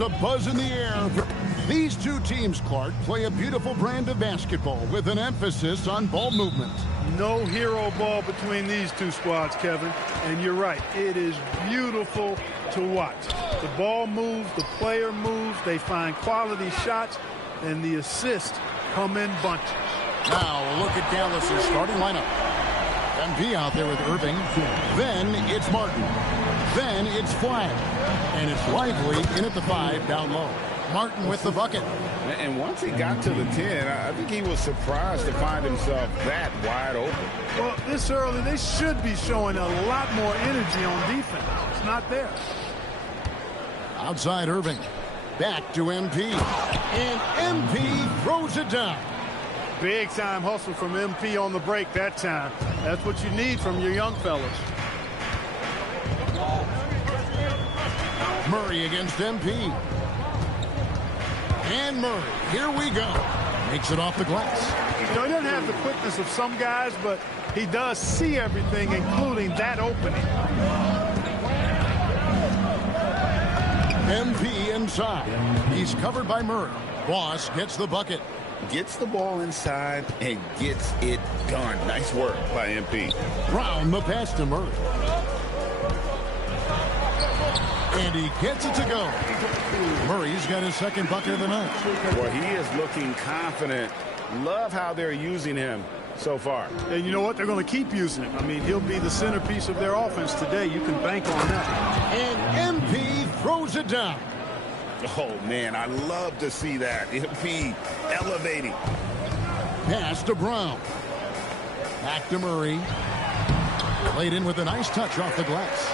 The buzz in the air. These two teams, Clark, play a beautiful brand of basketball with an emphasis on ball movement. No hero ball between these two squads, Kevin. And you're right. It is beautiful to watch. The ball moves, the player moves, they find quality shots, and the assists come in bunches. Now a look at Dallas's starting lineup. MP out there with Irving. Then it's Martin. Then it's Flagg. And it's Lively in at the 5 down low. Martin with the bucket. And once he got to the 10, I think he was surprised to find himself that wide open. Well, this early, they should be showing a lot more energy on defense. It's not there. Outside Irving. Back to MP. And MP throws it down. Big time hustle from MP on the break that time. That's what you need from your young fellas. Murray against MP. And Murray, here we go. Makes it off the glass. You know, he doesn't have the quickness of some guys, but he does see everything, including that opening. MP inside. He's covered by Murray. Boss gets the bucket. Gets the ball inside and gets it done. Nice work by MP. Brown the pass to Murray. And he gets it to go. Murray's got his second bucket of the night. Well, he is looking confident. Love how they're using him so far. And you know what? They're going to keep using him. I mean, he'll be the centerpiece of their offense today. You can bank on that. And MP throws it down. Oh, man, I love to see that. MP elevating. Pass to Brown. Back to Murray. Played in with a nice touch off the glass.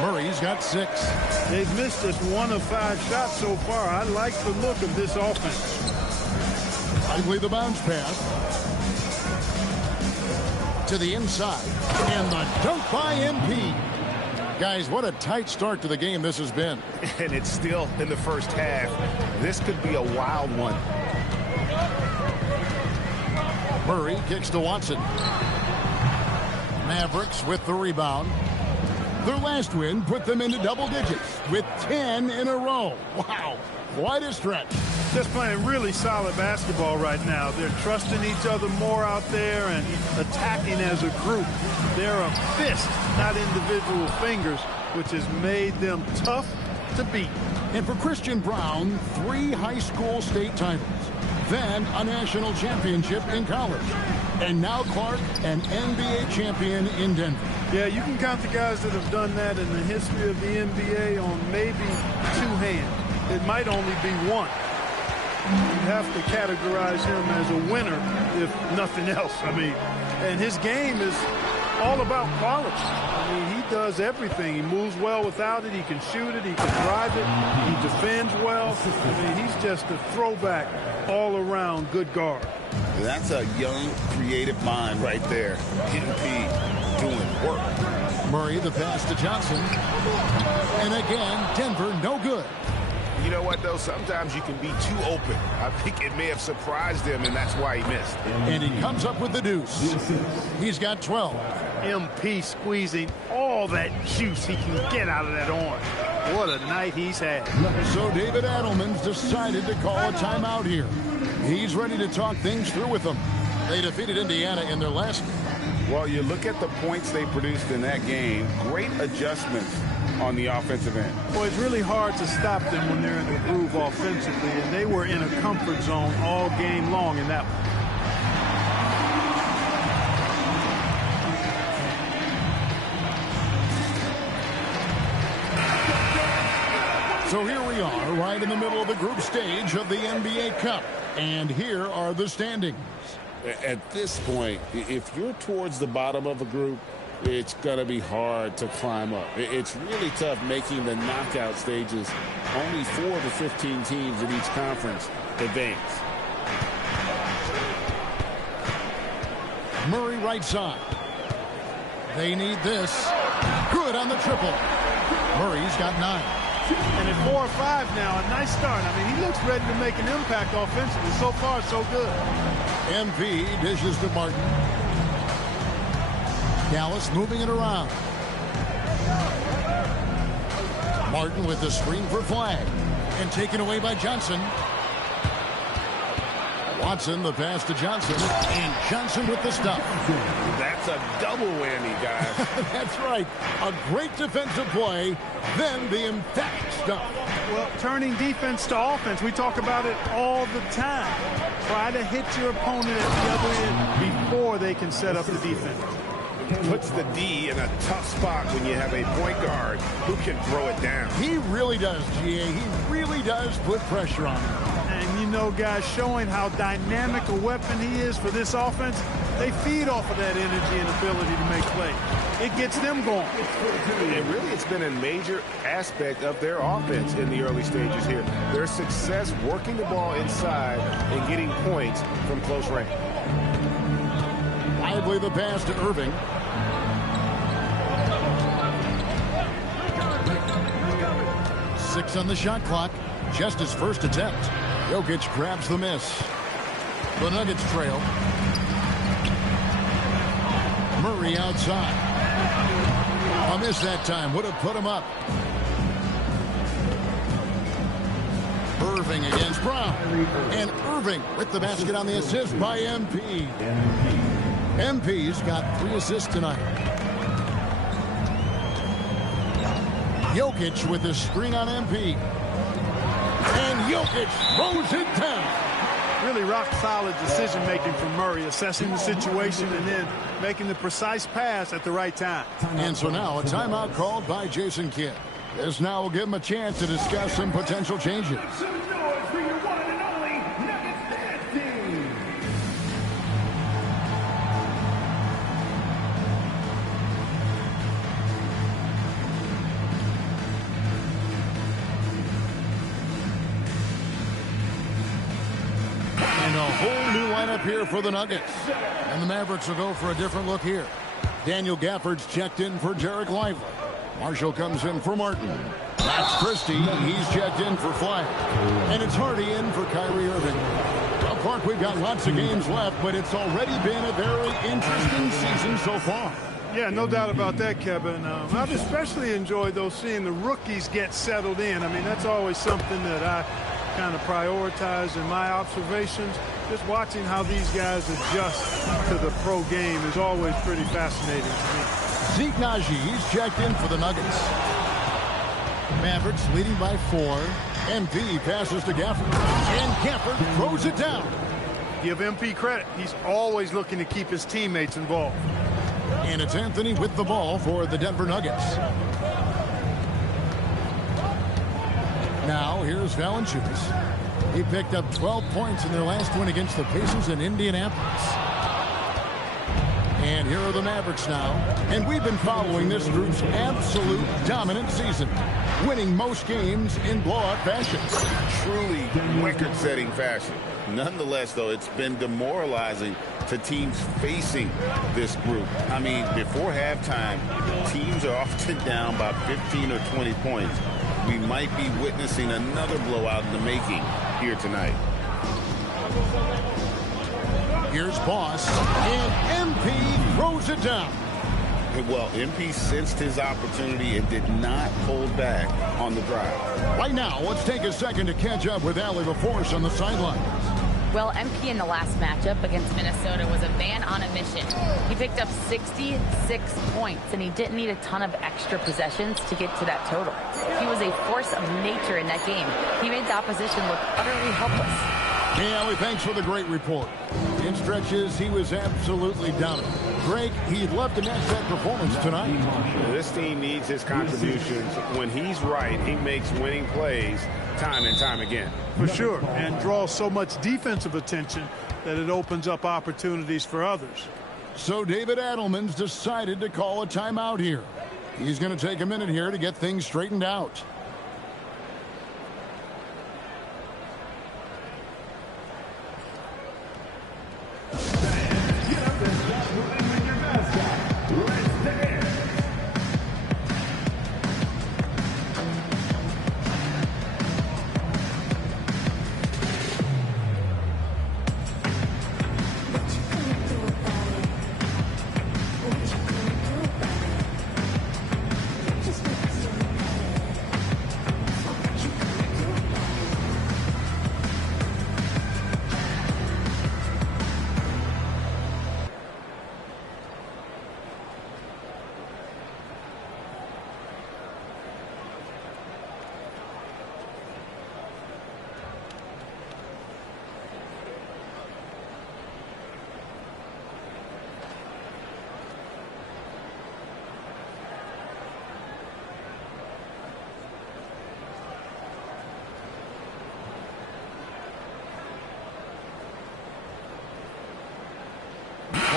Murray's got 6. They've missed just 1 of 5 shots so far. I like the look of this offense. Lively the bounce pass. To the inside. And the dunk by MP. Guys, what a tight start to the game this has been. And it's still in the first half. This could be a wild one. Murray kicks to Watson. Mavericks with the rebound. Their last win put them into double digits with 10 in a row. Wow, quite a stretch. Just playing really solid basketball right now. They're trusting each other more out there and attacking as a group. They're a fist, not individual fingers, which has made them tough to beat. And for Christian Braun, 3 high school state titles. Then a national championship in college. And now Clark, an NBA champion in Denver. Yeah, you can count the guys that have done that in the history of the NBA on maybe 2 hands. It might only be 1. You have to categorize him as a winner, if nothing else. I mean, and his game is all about quality. I mean, he does everything. He moves well without it. He can shoot it. He can drive it. He defends well. I mean, he's just a throwback all-around good guard. That's a young, creative mind right there. MP doing work. Murray the pass to Johnson. And again, Denver no good. You know what, though? Sometimes you can be too open. I think it may have surprised him, and that's why he missed. And he comes up with the deuce. He's got 12. MP squeezing all that juice he can get out of that arm. What a night he's had. So David Adelman's decided to call a timeout here. He's ready to talk things through with them. They defeated Indiana in their last game. Well, you look at the points they produced in that game. Great adjustments on the offensive end. Boy, it's really hard to stop them when they're in the groove offensively, and they were in a comfort zone all game long in that one. So here we are, right in the middle of the group stage of the NBA Cup. And here are the standings. At this point, if you're towards the bottom of a group, it's going to be hard to climb up. It's really tough making the knockout stages. Only 4 of the 15 teams in each conference advance. Murray right side. They need this. Good on the triple. Murray's got 9. And at 4 or 5 now, a nice start. I mean, he looks ready to make an impact offensively. So far, so good. MP dishes to Martin. Dallas moving it around. Martin with the screen for Flagg. And taken away by Johnson. Watson, the pass to Johnson. And Johnson with the stop. That's a double whammy, guys. That's right. A great defensive play, then the emphatic stop. Well, turning defense to offense, we talk about it all the time. Try to hit your opponent at the other end before they can set up the defense. Puts the D in a tough spot when you have a point guard who can throw it down. He really does, GA. He really does put pressure on him. And you know, guys, showing how dynamic a weapon he is for this offense, they feed off of that energy and ability to make plays. It gets them going. And really, it's been a major aspect of their offense in the early stages here. Their success working the ball inside and getting points from close range. Lively the pass to Irving. Six on the shot clock. Just his first attempt. Jokic grabs the miss. The Nuggets trail. Murray outside. A miss that time. Would have put him up. Irving against Brown. And Irving with the basket on the assist by MP. MP's got 3 assists tonight. Jokic with the screen on MP. And Jokic throws it down. Really rock-solid decision-making from Murray, assessing the situation and then making the precise pass at the right time. And so now a timeout called by Jason Kidd. This now will give him a chance to discuss some potential changes. Here for the Nuggets. And the Mavericks will go for a different look here. Daniel Gafford's checked in for Derek Lively. Marshall comes in for Martin. Max Christie, he's checked in for Flagg. And it's Hardy in for Kyrie Irving. Well, Clark, we've got lots of games left, but it's already been a very interesting season so far. Yeah, no doubt about that, Kevin. I've especially enjoyed, though, seeing the rookies get settled in. I mean, that's always something that I kind of prioritize in my observations. Just watching how these guys adjust to the pro game is always pretty fascinating to me. Zeke Naji, he's checked in for the Nuggets. Mavericks leading by 4. MP passes to Gafford. And Gafford throws it down. Give MP credit. He's always looking to keep his teammates involved. And it's Anthony with the ball for the Denver Nuggets. Now, here's Valanciunas. He picked up 12 points in their last win against the Pacers in Indianapolis. And here are the Mavericks now. And we've been following this group's absolute dominant season, winning most games in blowout fashion. Truly record-setting fashion. Nonetheless, though, it's been demoralizing to teams facing this group. I mean, before halftime, teams are often down by 15 or 20 points. We might be witnessing another blowout in the making here tonight. Here's Boss, and MP throws it down. Well, MP sensed his opportunity and did not hold back on the drive. Right now, let's take a second to catch up with Allie LaForce on the sideline. Well, MP in the last matchup against Minnesota was a man on a mission. He picked up 66 points, and he didn't need a ton of extra possessions to get to that total. He was a force of nature in that game. He made the opposition look utterly helpless. Hey, Allie, thanks for the great report. In stretches, he was absolutely dominant. Greg, he left an asset performance tonight. This team needs his contributions. When he's right, he makes winning plays time and time again. For sure, and draws so much defensive attention that it opens up opportunities for others. So David Adelman's decided to call a timeout here. He's going to take a minute here to get things straightened out.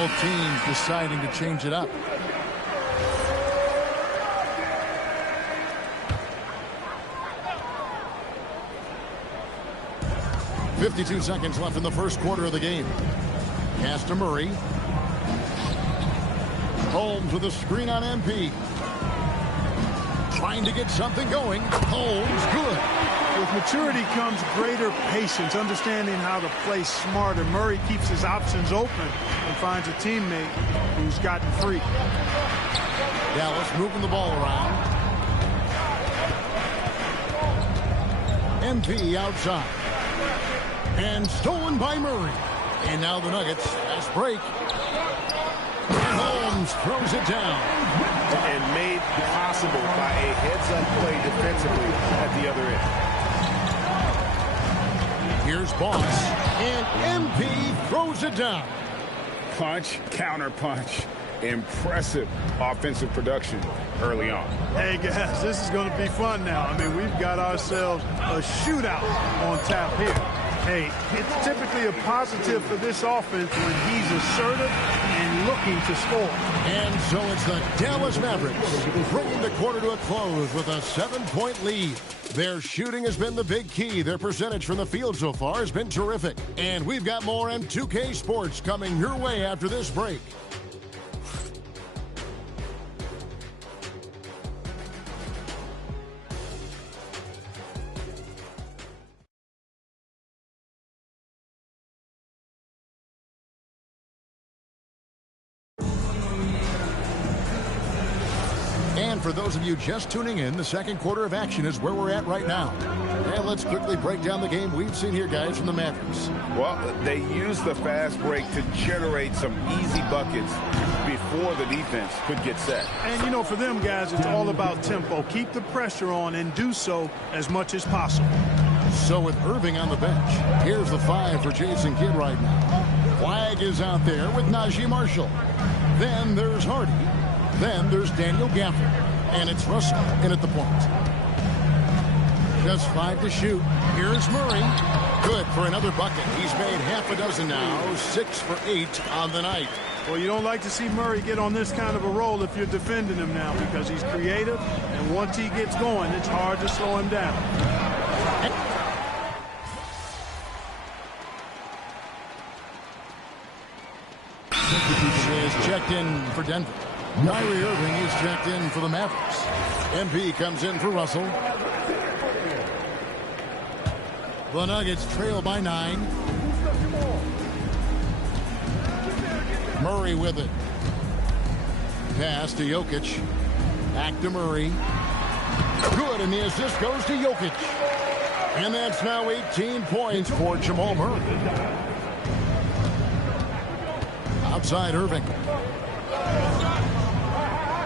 Both teams deciding to change it up. .52 seconds left in the first quarter of the game. Pass to Murray. Holmes with a screen on MP. Trying to get something going. Holmes, good. With maturity comes greater patience, understanding how to play smarter. Murray keeps his options open and finds a teammate who's gotten free. Dallas moving the ball around. MP outside. And stolen by Murray. And now the Nuggets fast break. And Holmes throws it down. And made possible by a heads-up play defensively at the other end. Here's Boss. And MP throws it down. Punch, counter punch. Impressive offensive production early on. Hey, guys, this is going to be fun now. I mean, we've got ourselves a shootout on tap here. Hey, it's typically a positive for this offense when he's assertive and looking to score. And so it's the Dallas Mavericks bringing the quarter to a close with a 7-point lead. Their shooting has been the big key. Their percentage from the field so far has been terrific. And we've got more M2K Sports coming your way after this break. And for those of you just tuning in, the second quarter of action is where we're at right now. And let's quickly break down the game we've seen here, guys, from the Mavericks. Well, they used the fast break to generate some easy buckets before the defense could get set. And, you know, for them, guys, it's all about tempo. Keep the pressure on and do so as much as possible. So with Irving on the bench, here's the 5 for Jason Kidd right now. Flag is out there with Najee Marshall. Then there's Hardy. Then there's Daniel Gafford. And it's Russell in at the point. Just 5 to shoot. Here's Murray. Good for another bucket. He's made half a dozen now. 6 for 8 on the night. Well, you don't like to see Murray get on this kind of a roll if you're defending him now because he's creative. And once he gets going, it's hard to slow him down. Is checked in for Denver. Kyrie Irving is checked in for the Mavericks. MP comes in for Russell. The Nuggets trail by 9. Murray with it. Pass to Jokic. Back to Murray. Good, and the assist goes to Jokic. And that's now 18 points for Jamal Murray. Outside Irving.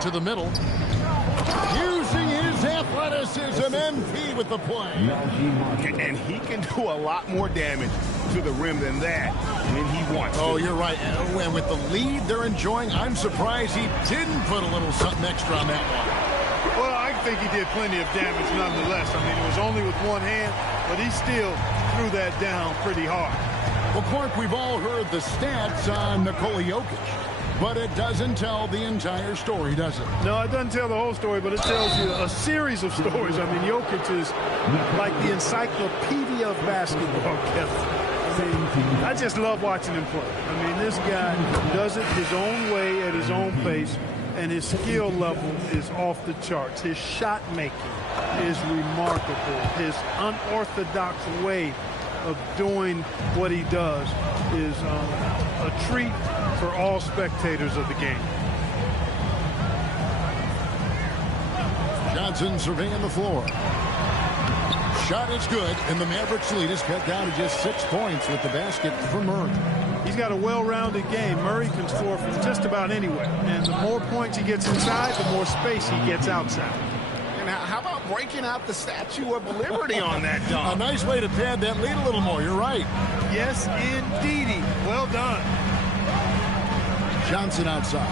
To the middle. Using his athleticism, MP with the play. And he can do a lot more damage to the rim than that when he wants to. Oh, you're right. And with the lead they're enjoying, I'm surprised he didn't put a little something extra on that one. Well, I think he did plenty of damage nonetheless. I mean, it was only with one hand, but he still threw that down pretty hard. Well, Clark, we've all heard the stats on Nikola Jokic, but it doesn't tell the entire story, does it? No, it doesn't tell the whole story, but it tells you a series of stories. I mean, Jokic is like the encyclopedia of basketball, Kevin. I mean, I just love watching him play. I mean, this guy does it his own way at his own pace, and his skill level is off the charts. His shot making is remarkable. His unorthodox way of doing what he does is a treat for all spectators of the game. Johnson surveying the floor. Shot is good, and the Mavericks lead is cut down to just 6 points with the basket from Murray. He's got a well-rounded game. Murray can score from just about anywhere. And the more points he gets inside, the more space he gets outside. And how about breaking out the Statue of Liberty on that dunk? A nice way to pad that lead a little more. You're right. Yes, indeedy. Well done. Johnson outside.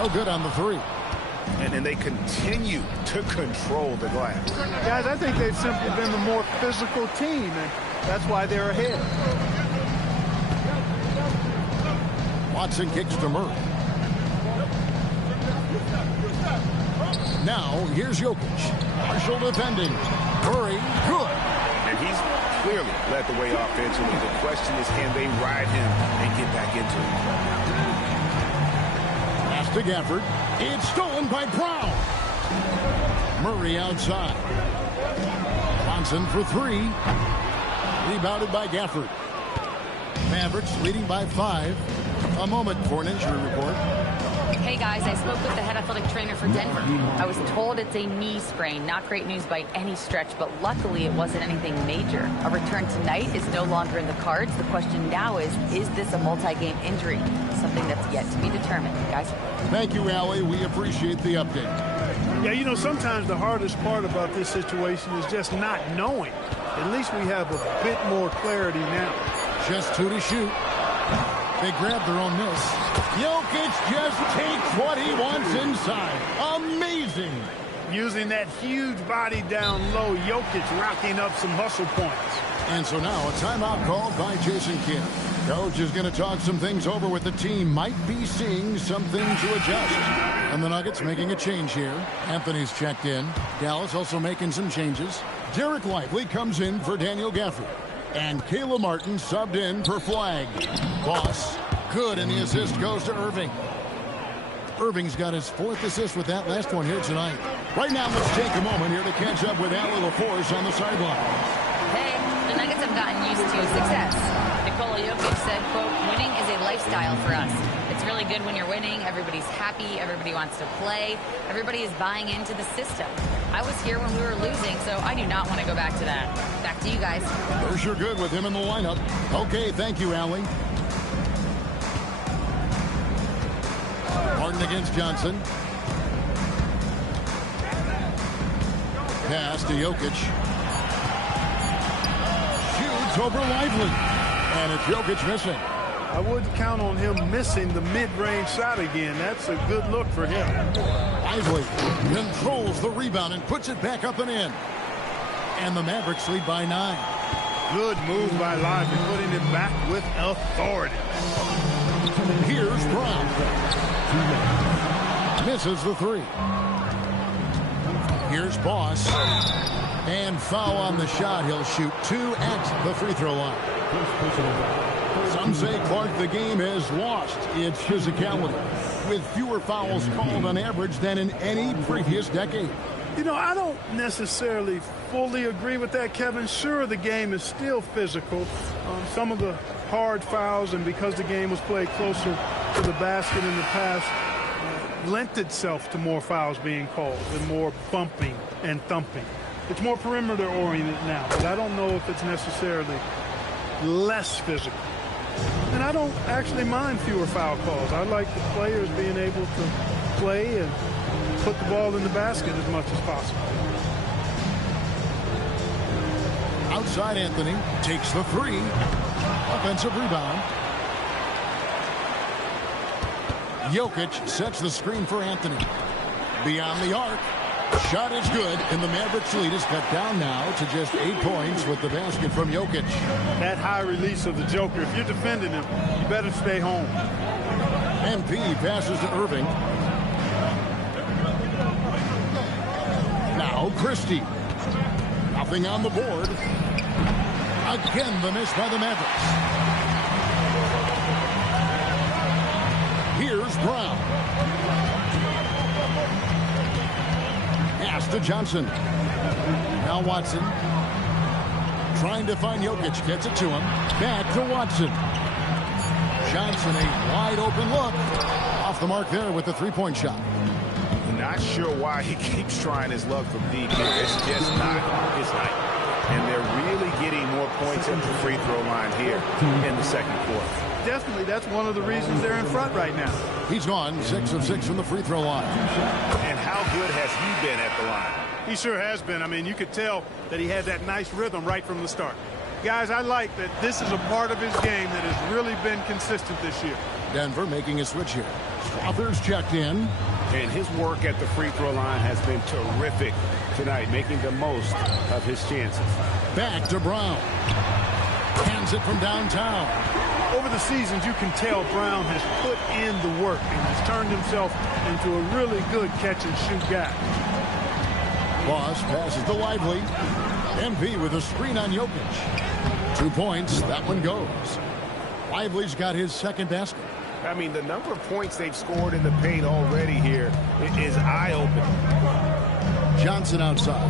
Oh, good on the 3. And then they continue to control the glass. Guys, I think they've simply been the more physical team, and that's why they're ahead. Watson kicks to Murray. Now, here's Jokic. Partial defending. Murray, good. And he's clearly led the way offensively. The question is, can they ride him and get back into it? Pass to Gafford. It's stolen by Brown. Murray outside. Johnson for three. Rebounded by Gafford. Mavericks leading by 5. A moment for an injury report. Hey guys, I spoke with the head athletic trainer for Denver. I was told it's a knee sprain. Not great news by any stretch, but luckily it wasn't anything major. A return tonight is no longer in the cards. The question now is this a multi-game injury? Something that's yet to be determined. Guys? Thank you, Allie. We appreciate the update. Yeah, you know, sometimes the hardest part about this situation is just not knowing. At least we have a bit more clarity now. Just 2 to shoot. They grab their own miss. Jokic just takes what he wants inside. Amazing. Using that huge body down low, Jokic racking up some hustle points. And so now a timeout called by Jason Kidd. Coach is going to talk some things over with the team. Might be seeing something to adjust. And the Nuggets making a change here. Anthony's checked in. Dallas also making some changes. Derek Lively comes in for Daniel Gafford. And Caleb Martin subbed in for Flag. Boss, good, and the assist goes to Irving. Irving's got his 4th assist with that last one here tonight. Right now, let's take a moment here to catch up with Allie LaForce on the sideline. Hey, the Nuggets have gotten used to success. Nikola Jokic said, quote, winning is a lifestyle for us. It's really good when you're winning. Everybody's happy. Everybody wants to play. Everybody is buying into the system. I was here when we were losing, so I do not want to go back to that. Back to you guys. They're sure good with him in the lineup. Okay, thank you, Allie. Martin against Johnson. Pass to Jokic. Shoots over Lively. And it's Jokic missing. I wouldn't count on him missing the mid-range shot again. That's a good look for him. Lively controls the rebound and puts it back up and in. And the Mavericks lead by 9. Good move by Lively, putting it back with authority. Here's Brown. Misses the 3. Here's Boss. And foul on the shot. He'll shoot 2 at the free throw line. Some say, Clark, the game has lost its physicality, with fewer fouls called on average than in any previous decade. You know, I don't necessarily fully agree with that, Kevin. Sure, the game is still physical. Some of the hard fouls, and because the game was played closer to the basket in the past, lent itself to more fouls being called and more bumping and thumping. It's more perimeter-oriented now, but I don't know if it's necessarily less physical. And I don't actually mind fewer foul calls. I like the players being able to play and put the ball in the basket as much as possible. Outside Anthony takes the 3. Offensive rebound. Jokic sets the screen for Anthony. Beyond the arc. Shot is good, and the Mavericks lead is cut down now to just 8 points with the basket from Jokic. That high release of the Joker, if you're defending him, you better stay home. MP passes to Irving. Now Christie. Nothing on the board. Again, the miss by the Mavericks. Here's Brown. Pass to Johnson. Now Watson. Trying to find Jokic. Gets it to him. Back to Watson. Johnson, a wide open look. Off the mark there with the three-point shot. Not sure why he keeps trying his luck from deep. It's just not his night. And they're really getting more points at the free throw line here in the second quarter. Definitely, that's one of the reasons they're in front right now. He's gone 6 of 6 from the free throw line. And how good has he been at the line? He sure has been. I mean, you could tell that he had that nice rhythm right from the start. Guys, I like that this is a part of his game that has really been consistent this year. Denver making a switch here. Struthers checked in. And his work at the free throw line has been terrific tonight, making the most of his chances. Back to Brown. Hands it from downtown. Over the seasons, you can tell Brown has put in the work and has turned himself into a really good catch-and-shoot guy. Boss passes to Lively. MP with a screen on Jokic. 2 points. That one goes. Lively's got his second basket. I mean, the number of points they've scored in the paint already here is eye-opening. Johnson outside.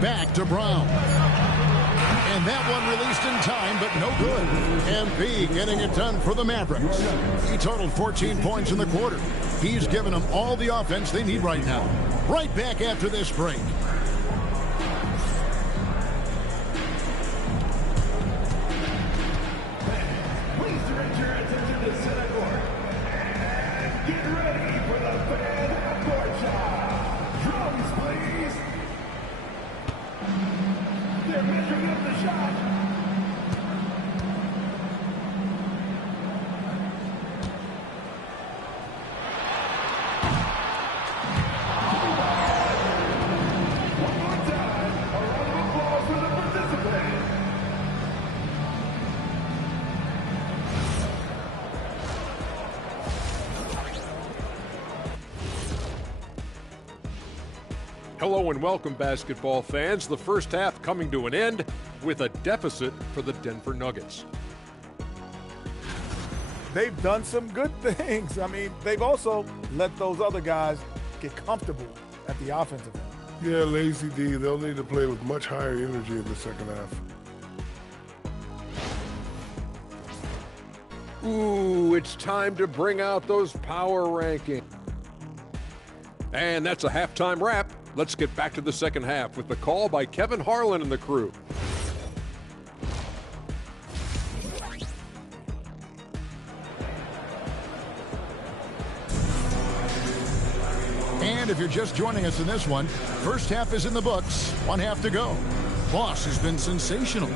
Back to Brown. And that one released in time, but no good. MP getting it done for the Mavericks. He totaled 14 points in the quarter. He's given them all the offense they need right now. Right back after this break. Please direct your attention to center court. And get ready for the fan half-court shot. Drums, please. They're measuring up the shot. One more time, a round of applause for the participants. Hello and welcome, basketball fans. The first half coming to an end with a deficit for the Denver Nuggets. They've done some good things. I mean, they've also let those other guys get comfortable at the offensive end. Yeah, Lazy D, they'll need to play with much higher energy in the second half. Ooh, it's time to bring out those power rankings. And that's a halftime wrap. Let's get back to the second half with the call by Kevin Harlan and the crew. And if you're just joining us in this one, first half is in the books. 1 half to go. Boss has been sensational.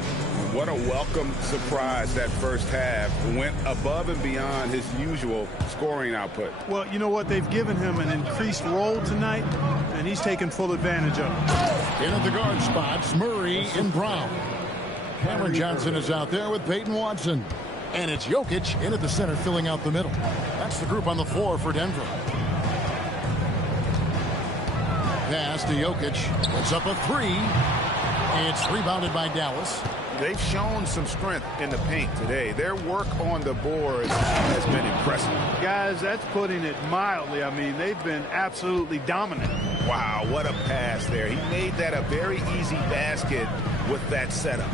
What a welcome surprise that first half. Went above and beyond his usual scoring output. Well, you know what? They've given him an increased role tonight, and he's taken full advantage of it. In at the guard spots, Murray and Brown. Cameron Johnson is out there with Peyton Watson. And it's Jokic in at the center, filling out the middle. That's the group on the floor for Denver. Pass to Jokic. Puts up a three. It's rebounded by Dallas. They've shown some strength in the paint today. Their work on the boards has been impressive. Guys, that's putting it mildly. I mean, they've been absolutely dominant. Wow, what a pass there. He made that a very easy basket with that setup.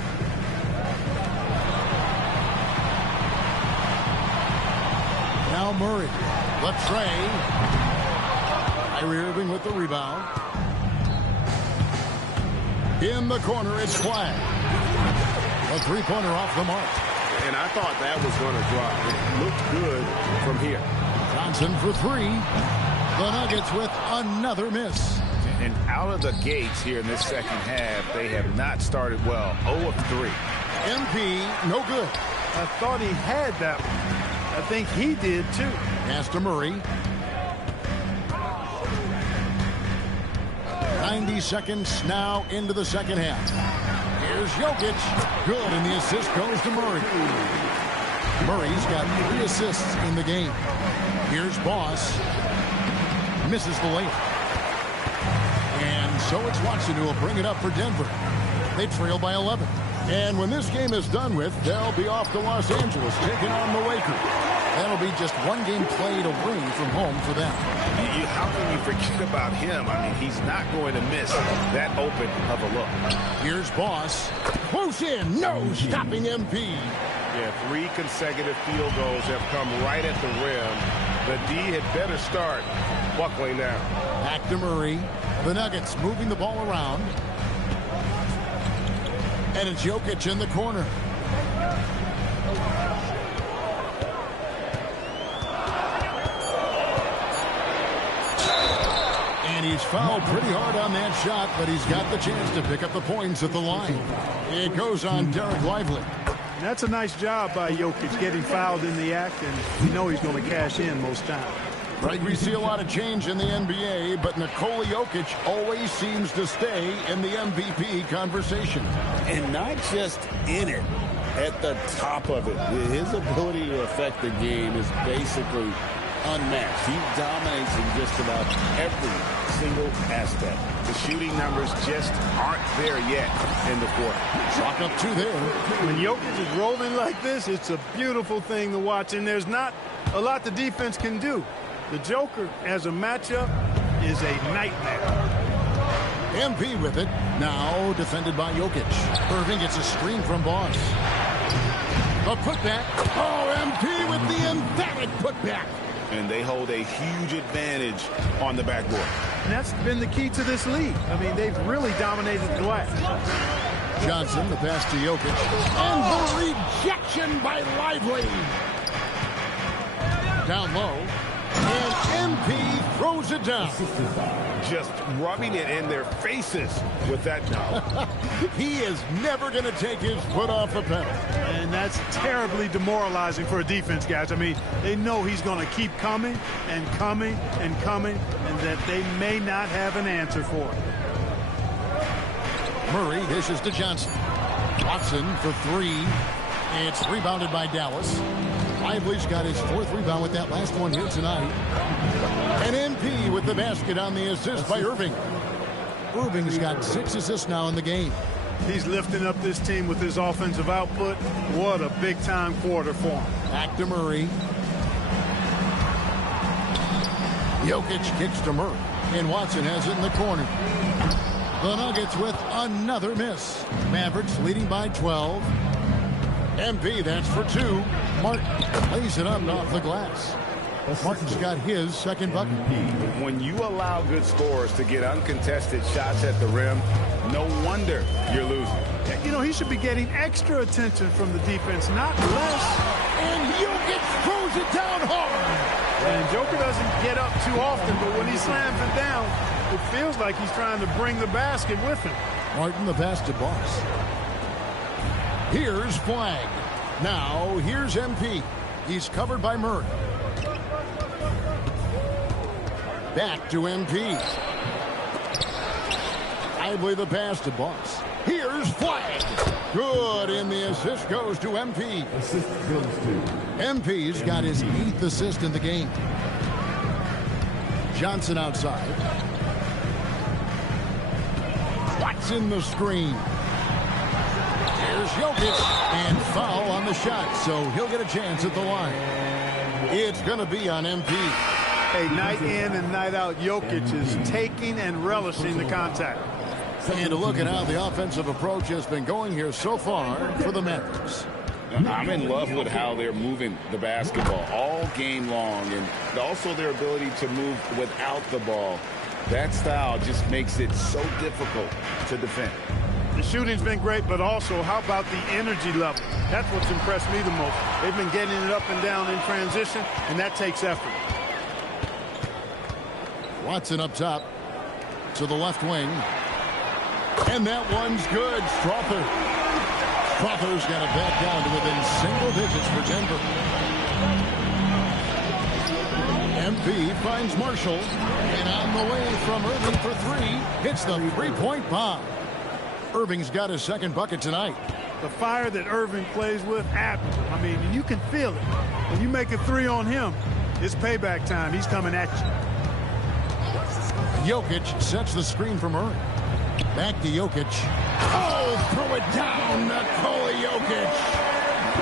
Now Murray. Left Trey. Kyrie Irving with the rebound. In the corner, it's flat. A three-pointer off the mark. And I thought that was going to drop. It looked good from here. Johnson for three. The Nuggets with another miss. And out of the gates here in this second half, they have not started well. 0 of 3. MP, no good. I thought he had that one. I think he did, too. Pass to Murray. 90 seconds now into the second half. Here's Jokic. Good, and the assist goes to Murray. Murray's got 3 assists in the game. Here's Boss. Misses the layup. And so it's Watson who will bring it up for Denver. They trail by 11. And when this game is done with, they'll be off to Los Angeles, taking on the Lakers. That'll be just one game played away from home for them. How can you forget about him? I mean, he's not going to miss that open of a look. Here's Boss. Close in. No stopping MP. Yeah, 3 consecutive field goals have come right at the rim. The D had better start buckling down. Back to Murray. The Nuggets moving the ball around. And it's Jokic in the corner. And he's fouled pretty hard on that shot, but he's got the chance to pick up the points at the line. It goes on Derek Lively. That's a nice job by Jokic getting fouled in the act, and we know he's going to cash in most times. Right, we see a lot of change in the NBA, but Nikola Jokic always seems to stay in the MVP conversation. And not just in it, at the top of it. His ability to affect the game is basically unmatched. He dominates in just about every single aspect. The shooting numbers just aren't there yet in the quarter. Chalk up 2 there. When Jokic is rolling like this, it's a beautiful thing to watch, and there's not a lot the defense can do. The Joker, as a matchup, is a nightmare. MP with it. Now defended by Jokic. Irving gets a screen from Boss. A putback. Oh, MP with the emphatic putback. And they hold a huge advantage on the backboard. And that's been the key to this league. I mean, they've really dominated the glass. Johnson, the pass to Jokic. And the rejection by Lively. Down low. And MP throws it down. Just rubbing it in their faces with that now. He is never going to take his foot off the pedal. And that's terribly demoralizing for a defense, guys. I mean, they know he's going to keep coming and coming and coming, and that they may not have an answer for it. Murray dishes to Johnson. Watson for 3. It's rebounded by Dallas. Lively's got his 4th rebound with that last one here tonight. And MP with the basket on the assist by Irving. Irving's got 6 assists now in the game. He's lifting up this team with his offensive output. What a big-time quarter for him. Back to Murray. Jokic kicks to Murray. And Watson has it in the corner. The Nuggets with another miss. Mavericks leading by 12. MP, that's for 2. Martin lays it up off the glass. Martin's got his 2nd bucket. When you allow good scorers to get uncontested shots at the rim, no wonder you're losing. You know, he should be getting extra attention from the defense, not less. And Jokic throws it down hard. And Joker doesn't get up too often, but when he slams it down, it feels like he's trying to bring the basket with him. Martin the pass to Boss. Here's Flag. Now, here's MP. He's covered by Murray. Back to MP. Lively the pass to Boss. Here's Flag. Good, and the assist goes to MP. MP's got his 8th assist in the game. Johnson outside. Watson the screen. Here's Jokic, and foul on the shot, so he'll get a chance at the line. It's going to be on MP. Hey, night in and night out, Jokic is taking and relishing the contact. And a look at how the offensive approach has been going here so far for the Mavericks. I'm in love with how they're moving the basketball all game long, and also their ability to move without the ball. That style just makes it so difficult to defend. The shooting's been great, but also how about the energy level? That's what's impressed me the most. They've been getting it up and down in transition, and that takes effort. Watson up top to the left wing. And that one's good. Strother. Strother's got it back down to within single digits for Denver. MP finds Marshall. And on the way from Irving for 3. Hits the 3-point bomb. Irving's got his 2nd bucket tonight. The fire that Irving plays with, I mean, you can feel it. When you make a 3 on him, it's payback time. He's coming at you. Jokic sets the screen from Irving. Back to Jokic. Oh, throw it down, Nikola Jokic.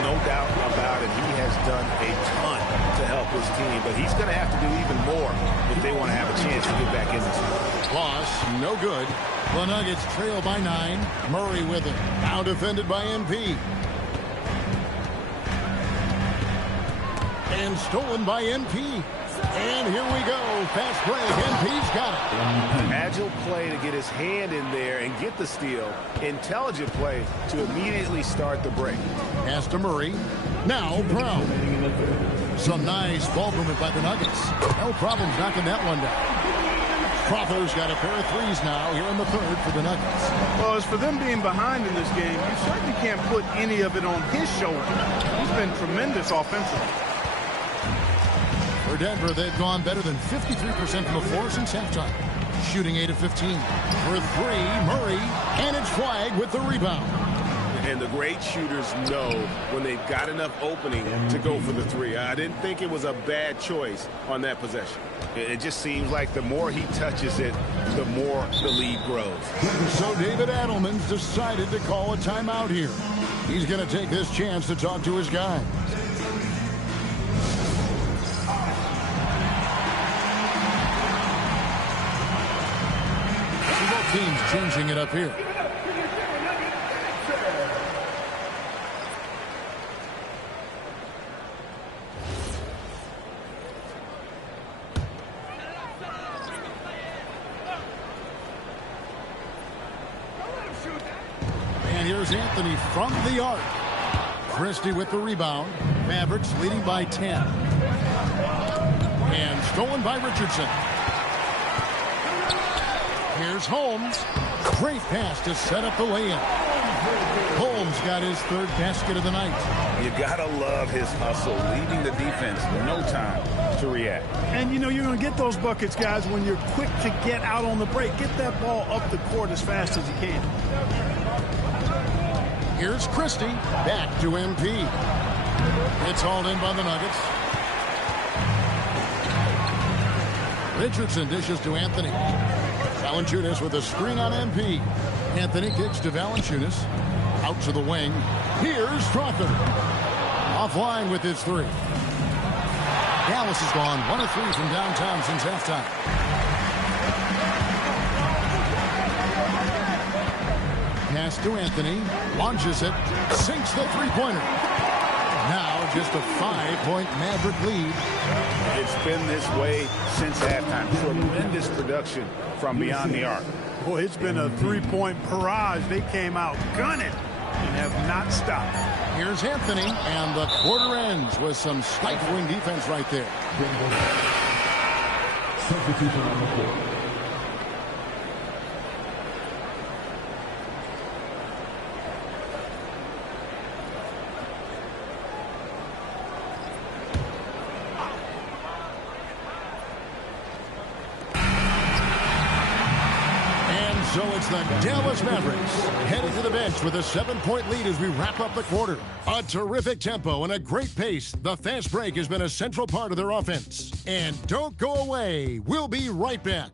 No doubt about it. He has done a ton to help his team, but he's going to have to do even more if they want to have a chance to get back in this. Loss, no good. The Nuggets trail by 9. Murray with it. Now defended by MP. And stolen by MP. And here we go. Fast break. MP's got it. Agile play to get his hand in there and get the steal. Intelligent play to immediately start the break. Pass to Murray. Now Brown. Some nice ball movement by the Nuggets. No problems knocking that one down. Crawford's got a pair of 3s now here in the 3rd for the Nuggets. Well, as for them being behind in this game, you certainly can't put any of it on his shoulder. He's been tremendous offensively. For Denver, they've gone better than 53% from the floor since halftime. Shooting 8 of 15. For 3, Murray, and it's Flagg with the rebound. And the great shooters know when they've got enough opening to go for the 3. I didn't think it was a bad choice on that possession. It just seems like the more he touches it, the more the lead grows. So David Adelman's decided to call a timeout here. He's going to take this chance to talk to his guys. Both teams changing it up here. And here's Anthony from the arc. Christie with the rebound. Mavericks leading by 10. And stolen by Richardson. Here's Holmes. Great pass to set up the lay-in. Holmes got his 3rd basket of the night. You gotta love his hustle, leading the defense. No time to react. And, you know, you're going to get those buckets, guys, when you're quick to get out on the break. Get that ball up the court as fast as you can. Here's Christie. Back to MP. It's hauled in by the Nuggets. Richardson dishes to Anthony. Valanciunas with a screen on MP. Anthony kicks to Valanciunas. Out to the wing. Here's Crawford. Offline with his 3. Dallas has gone 1 of 3 from downtown since halftime. Pass to Anthony. Launches it. Sinks the 3-pointer. Now just a 5-point Maverick lead. It's been this way since halftime. Tremendous production from beyond the arc. Boy, it's been a 3-point barrage. They came out gunning and have not stopped. Here's Anthony, and the quarter ends with some stifling defense right there. Substitution on the court. So it's the Dallas Mavericks heading to the bench with a 7-point lead as we wrap up the quarter. A terrific tempo and a great pace. The fast break has been a central part of their offense. And don't go away. We'll be right back.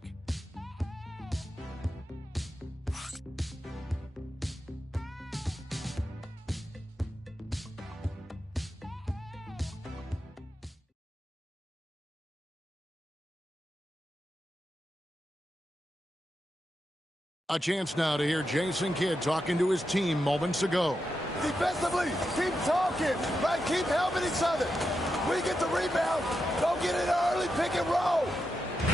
A chance now to hear Jason Kidd talking to his team moments ago. Defensively, keep talking, right? Keep helping each other. We get the rebound, don't get it early, pick and roll.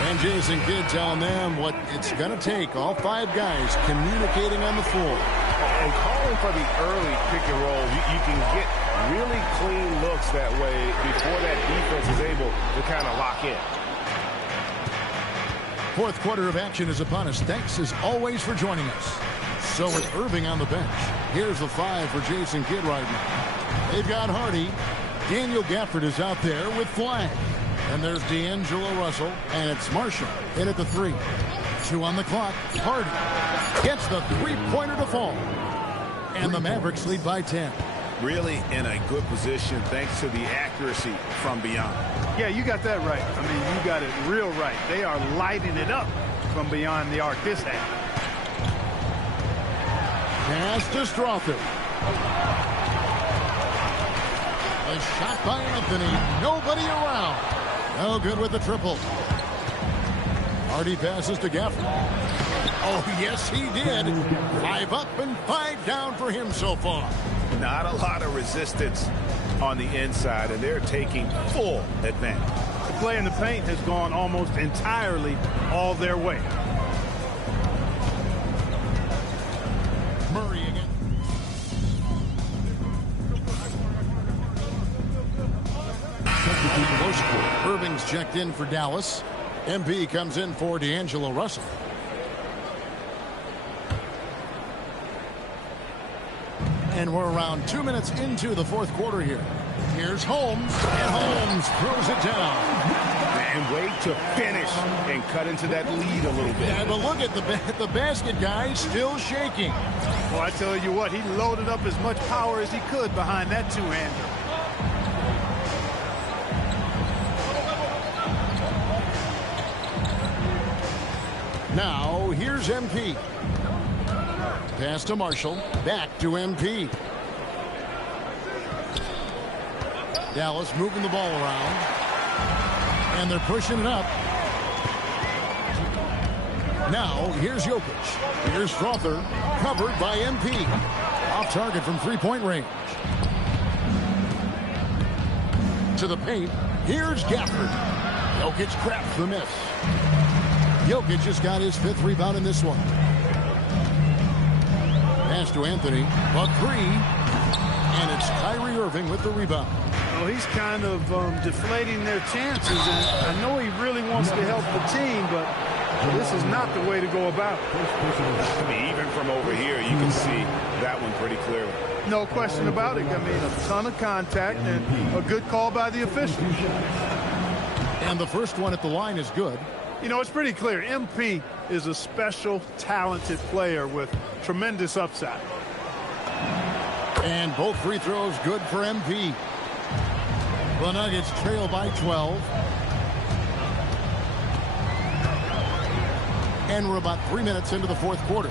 And Jason Kidd telling them what it's going to take, all 5 guys communicating on the floor. And calling for the early pick and roll, you can get really clean looks that way before that defense is able to kind of lock in. 4th quarter of action is upon us. Thanks as always for joining us. So with Irving on the bench, here's the 5 for Jason Kidd right now. They've got Hardy. Daniel Gafford is out there with Flagg. And there's D'Angelo Russell, and it's Marshall in at the 3. 2 on the clock. Hardy gets the 3-pointer to fall. And the Mavericks lead by 10. Really in a good position thanks to the accuracy from beyond. Yeah, you got that right. I mean, you got it real right. They are lighting it up from beyond the arc this half. Pass to Strawther. A shot by Anthony. Nobody around. No good with the triple. Hardy passes to Gafford. Oh, yes, he did. 5 up and 5 down for him so far. Not a lot of resistance on the inside, and they're taking full advantage. The play in the paint has gone almost entirely all their way. Murray again. Irving's checked in for Dallas. MP comes in for D'Angelo Russell. And we're around 2 minutes into the 4th quarter here. Here's Holmes, and Holmes throws it down. and wait to finish and cut into that lead a little bit. Yeah, but look at the basket guy still shaking. Well, I tell you what, he loaded up as much power as he could behind that two-hander. Now, here's MP. Pass to Marshall. Back to MP. Dallas moving the ball around. And they're pushing it up. Now, here's Jokic. Here's Strother. Covered by MP. Off target from three-point range. To the paint. Here's Gafford. Jokic craps the miss. Jokic just got his 5th rebound in this one. Pass to Anthony. But 3. And it's Kyrie Irving with the rebound. Well, he's kind of deflating their chances. And I know he really wants to help the team, but this is not the way to go about it. I mean, even from over here, you can see that one pretty clearly. No question about it. I mean, a ton of contact and a good call by the official. And the first one at the line is good. You know, it's pretty clear. MP is a special, talented player with tremendous upside. And both free throws good for MP. The Nuggets trail by 12. And we're about 3 minutes into the fourth quarter.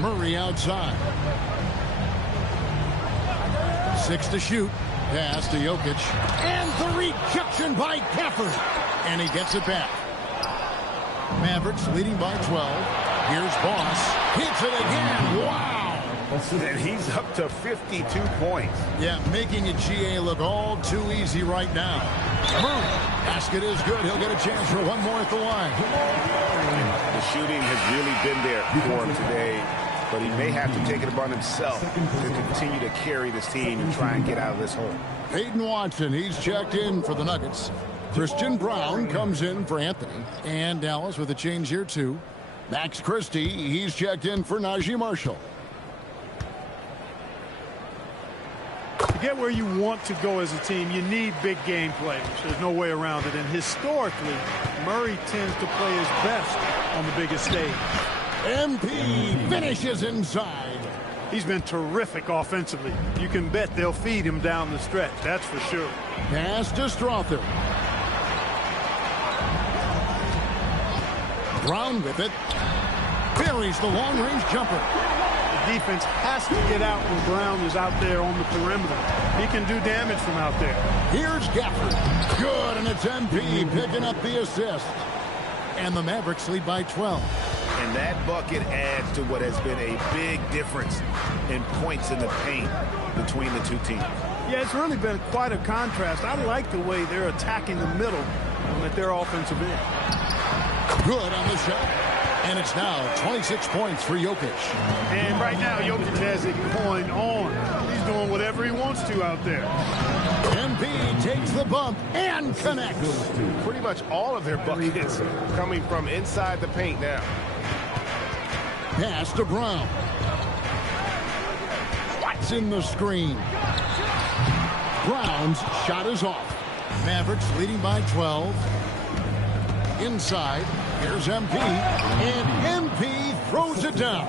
Murray outside. 6 to shoot. Pass to Jokic. And the rejection by Gafford. And he gets it back. Mavericks leading by 12. Here's Boss. Hits it again. Wow. And he's up to 52 points. Yeah, making a GA look all too easy right now. Murray. Basket is good. He'll get a chance for one more at the line. The shooting has really been there for him today, but he may have to take it upon himself to continue to carry this team and try and get out of this hole. Peyton Watson, he's checked in for the Nuggets. Christian Brown comes in for Anthony. And Dallas with a change here, too. Max Christie, he's checked in for Najee Marshall. To get where you want to go as a team, you need big game players. There's no way around it. And historically, Murray tends to play his best on the biggest stage. MP finishes inside. He's been terrific offensively. You can bet they'll feed him down the stretch. That's for sure. Pass to Strother. Brown with it. Buries the long-range jumper. The defense has to get out when Brown is out there on the perimeter. He can do damage from out there. Here's Gafford. Good, and it's MP picking up the assist. And the Mavericks lead by 12. And that bucket adds to what has been a big difference in points in the paint between the two teams. Yeah, it's really been quite a contrast. I like the way they're attacking the middle at their offensive end. Good on the shot. And it's now 26 points for Jokic. And right now, Jokic has it going on. He's doing whatever he wants to out there. MP takes the bump and connects. Pretty much all of their buckets coming from inside the paint now. Pass to Brown. What's in the screen? Brown's shot is off. Mavericks leading by 12. Inside, here's MP. And MP throws it down.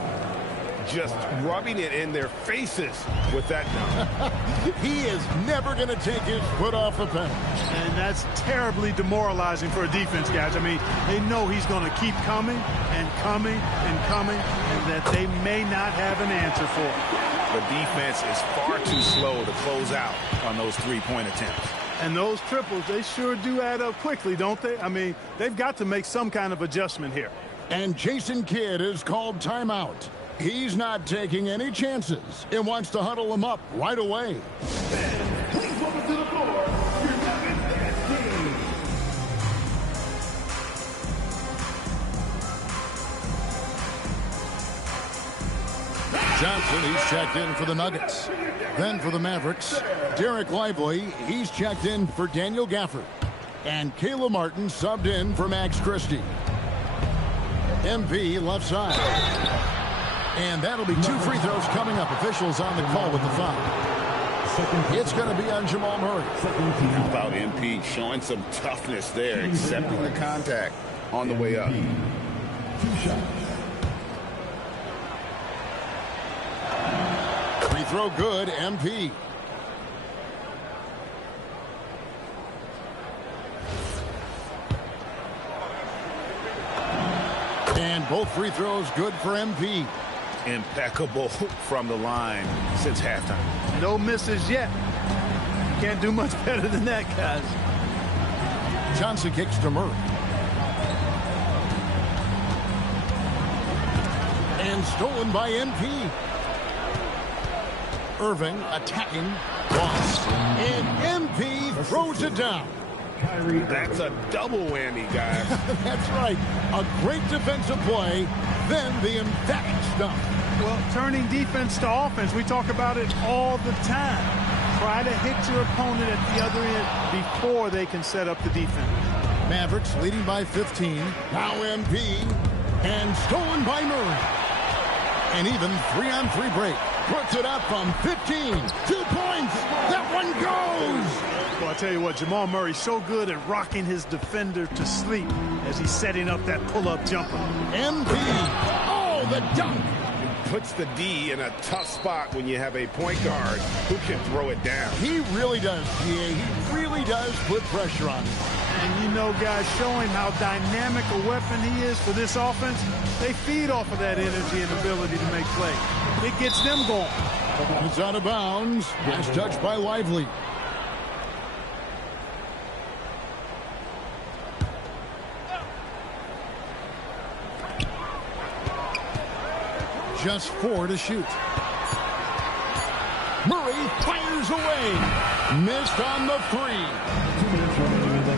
Just rubbing it in their faces with that dunk. He is never going to take his foot off the pedal. And that's terribly demoralizing for a defense, guys. I mean, they know he's going to keep coming and coming and coming, and that they may not have an answer for it. The defense is far too slow to close out on those three-point attempts. And those triples, they sure do add up quickly, don't they? I mean, they've got to make some kind of adjustment here. And Jason Kidd is called timeout. He's not taking any chances and wants to huddle him up right away. Please welcome to the floor, your Nuggets team. Johnson, he's checked in for the Nuggets. Then for the Mavericks, Derek Lively, he's checked in for Daniel Gafford. And Caleb Martin subbed in for Max Christie. MP left side. And that'll be 2 free throws coming up. Officials on the call with the foul. It's going to be on Jamal Murray. How about MP showing some toughness there, accepting the contact on the way up. 2 shots. Free throw good, MP. And both free throws good for MP. Impeccable from the line since halftime. No misses yet. Can't do much better than that, guys. Johnson kicks to Murray. And stolen by MP. Irving attacking. Lost. And MP throws it down. That's a double whammy, guys. That's right. A great defensive play, then the emphatic stuff. Well, turning defense to offense, we talk about it all the time. Try to hit your opponent at the other end before they can set up the defense. Mavericks leading by 15. Now MP. And stolen by Murray. And even 3-on-3 break. Puts it up from 15. 2 points. That one goes. Well, I tell you what, Jamal Murray's so good at rocking his defender to sleep as he's setting up that pull-up jumper. MP. Oh, the dunk. Puts the D in a tough spot when you have a point guard who can throw it down. He really does, GA. He really does put pressure on him. And you know, guys, showing how dynamic a weapon he is for this offense, they feed off of that energy and ability to make plays. It gets them going. It's out of bounds. Pass touched by Lively. Just 4 to shoot. Murray fires away. Missed on the 3.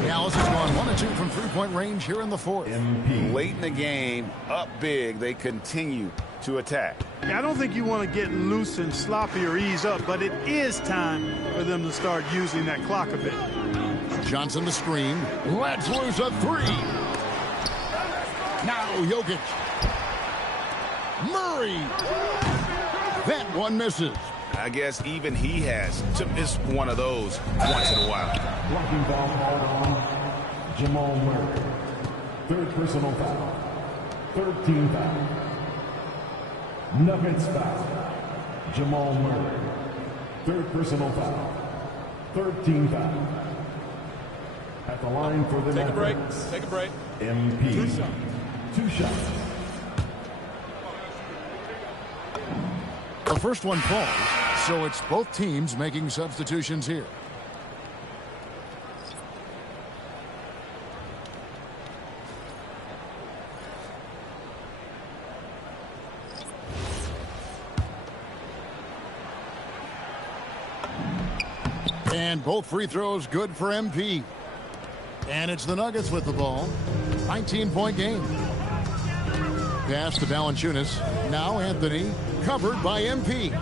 Dallas has gone 1 of 2 from three-point range here in the 4th. Late in the game, up big, they continue to attack. Yeah, I don't think you want to get loose and sloppy or ease up, but it is time for them to start using that clock a bit. Johnson the screen. Let's lose a 3. Now Jokic. Murray. That one misses. I guess even he has to miss one of those once in a while. Blocking foul called on Jamal Murray. 3rd personal foul. 3rd team foul. Nuggets foul. Jamal Murray. 3rd personal foul. 3rd team foul. At the line for the Nuggets. Take a break. MP. 2 shots. The first one falls, so it's both teams making substitutions here. And both free throws good for MP. And it's the Nuggets with the ball. 19-point game. Pass to Valanciunas. Now Anthony. Covered by MP.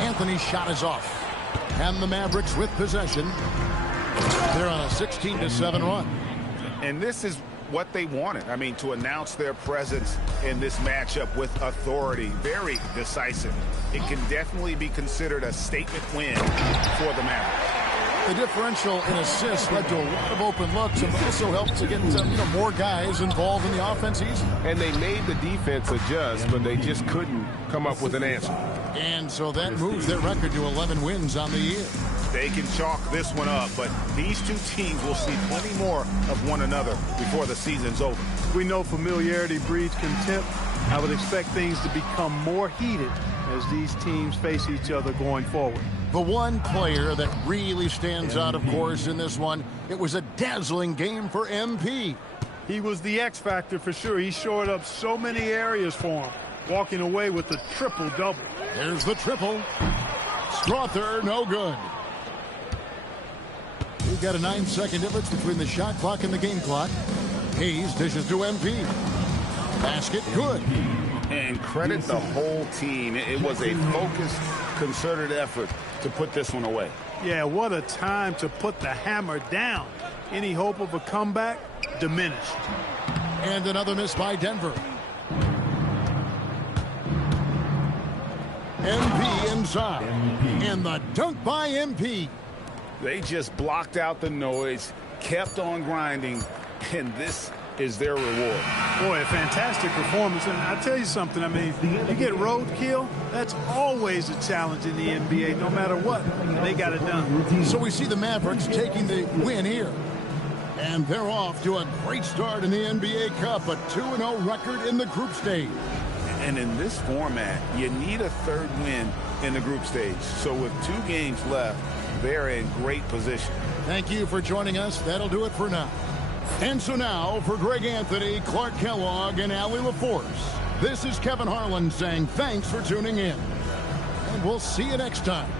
Anthony's shot is off. And the Mavericks with possession. They're on a 16-7 run. And this is what they wanted. I mean, to announce their presence in this matchup with authority. Very decisive. It can definitely be considered a statement win for the Mavericks. The differential in assists led to a lot of open looks and also helped to get more guys involved in the offense easily. And they made the defense adjust, but they just couldn't come up with an answer. And so that moves their record to 11 wins on the year. They can chalk this one up, but these two teams will see plenty more of one another before the season's over. We know familiarity breeds contempt. I would expect things to become more heated as these teams face each other going forward. The one player that really stands out, of course, in this one, it was a dazzling game for MP. He was the X factor for sure. He shored up so many areas for him, walking away with a triple-double. There's the triple. Strother, no good. We've got a 9-second difference between the shot clock and the game clock. Hayes dishes to MP. Basket, good. And credit the whole team. It was a focused, concerted effort to put this one away. Yeah, what a time to put the hammer down. Any hope of a comeback? Diminished. And another miss by Denver. MP inside. And the dunk by MP. They just blocked out the noise, kept on grinding, and this is their reward. Boy, a fantastic performance. And I'll tell you something, I mean, you get roadkill, that's always a challenge in the NBA. No matter what, they got it done. So we see the Mavericks taking the win here. And they're off to a great start in the NBA Cup, a 2-0 record in the group stage. And in this format, you need a third win in the group stage. So with 2 games left, they're in great position. Thank you for joining us. That'll do it for now. And so now, for Greg Anthony, Clark Kellogg, and Allie LaForce, this is Kevin Harlan saying thanks for tuning in. And we'll see you next time.